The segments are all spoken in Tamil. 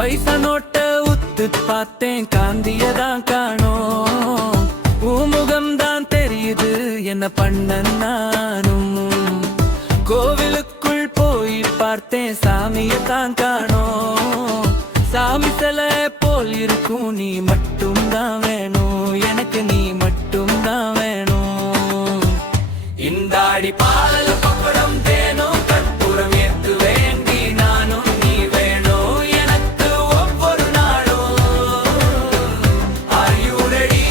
பைசா நோட்ட உத்து பார்த்தேன், காந்தியதான் காணோம். முகம்தான் தெரியுது, என்ன பண்ண நானும். கோவிலுக்குள் போய் பார்த்தேன், சாமியத்தான் காணோம். சாமி சிலை போல் இருக்கும், நீ மட்டும் தான் வேணும், எனக்கு நீ மட்டும் தான் வேணும். இந்த அடி பாடல் பப்படம் தேனும் கற்பூரம் ஏத்து வேண்டி நானும் நீ வேணும் எனக்கு ஒவ்வொரு நாளும். Are you ready?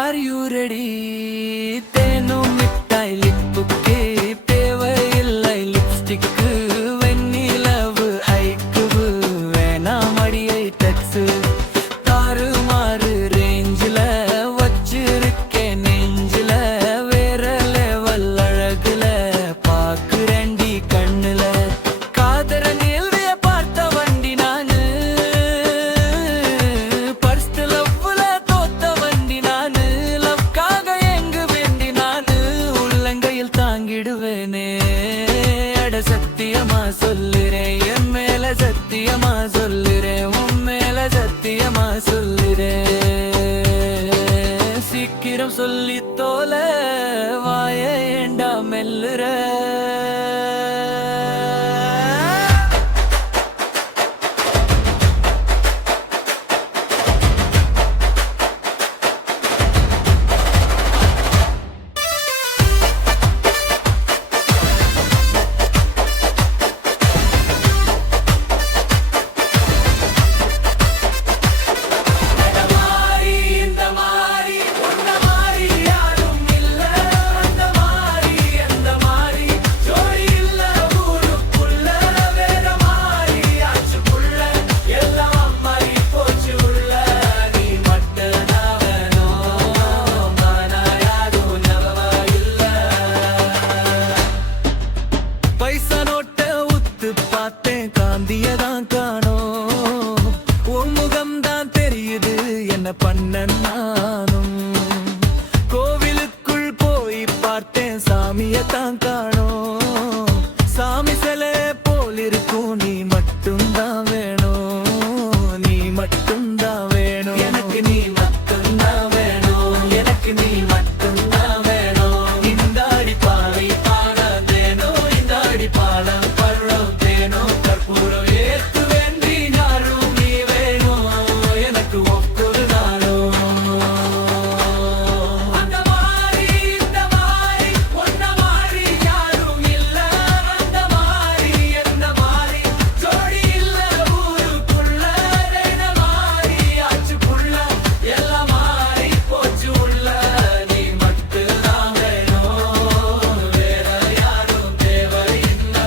Are you ready? தேனும் மிட்டாய் லிப்புக்கு தேவையில்லை லிப்ஸ்டிக்கு, வெண்ணிலவு ஐக்குவு வேணாம் அடியை டக்ஸு. தாறுமாறு ரேஞ்சில வச்சிருக்கேன் நெஞ்சில, வேற லெவல் அழகுல பாக்குறேன்டி கண்ணுல. காதர நில்விய பார்த்த வண்டி நானு, பர்ஸ்ட் லவ்ல தோத்த வண்டி நானு. லவ்காக எங்கு வேண்டி நானு உள்ளங்கையில் தாங்கிடுவேனே. அட சத்தியமா சொல்லுறேன், என் மேல சத்தியமா சொல்லுறேன், உன் மேல சத்தியமா சொல்லுறேன். சீக்கிரம் சொல்லி தோல வாய ஏண்டா மெல்லுற. பைசா நோட்ட உத்து பார்த்தேன், காந்தியதான் காணோம். உன் முகம்தான் தெரியுது, என்ன பண்ண நானும். கோவிலுக்குள் போய் பார்த்தேன், சாமியத்தான் காணோம். சாமி சிலை போல் இருக்கும், நீ மட்டும் தான் வேணும், நீ மட்டும் தான் வேணும், எனக்கு நீ மட்டும் தான் வேணும், எனக்கு நீ மட்டும் தான் வேணும். இந்த அடி பாவை பாடாதேனோ, இந்த அடி பாலம் பருவம் தேனோ, கற்பூரம் ஏத்து வேண்டி நானும் நீ வேணும், எனக்கு ஒவ்வொரு நாளும். அந்த மாதிரி இந்த மாதிரி ஒன்ன மாதிரி யாரும் இல்ல, அந்த மாதிரி எந்த மாதிரி ஜோடி இல்ல ஊருக்குள்ள. என்ன மாதிரி ஆச்சு புள்ள, எல்லாம் மாறி போச்சு உள்ள. நீ மட்டும் தான் வேணும், வேற யாரும் தேவையில்லை.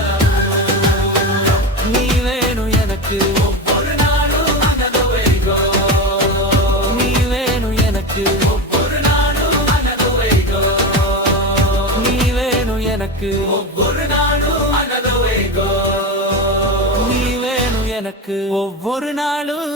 நீ வேணும் எனக்கு ஒவ்வொரு நாளும், another way go. நீ வேணும் எனக்கு ஒவ்வொரு நாளும், another way go. நீ வேணும் எனக்கு ஒவ்வொரு நாளும், another way go. நீ வேணும் எனக்கு ஒவ்வொரு நாளும்.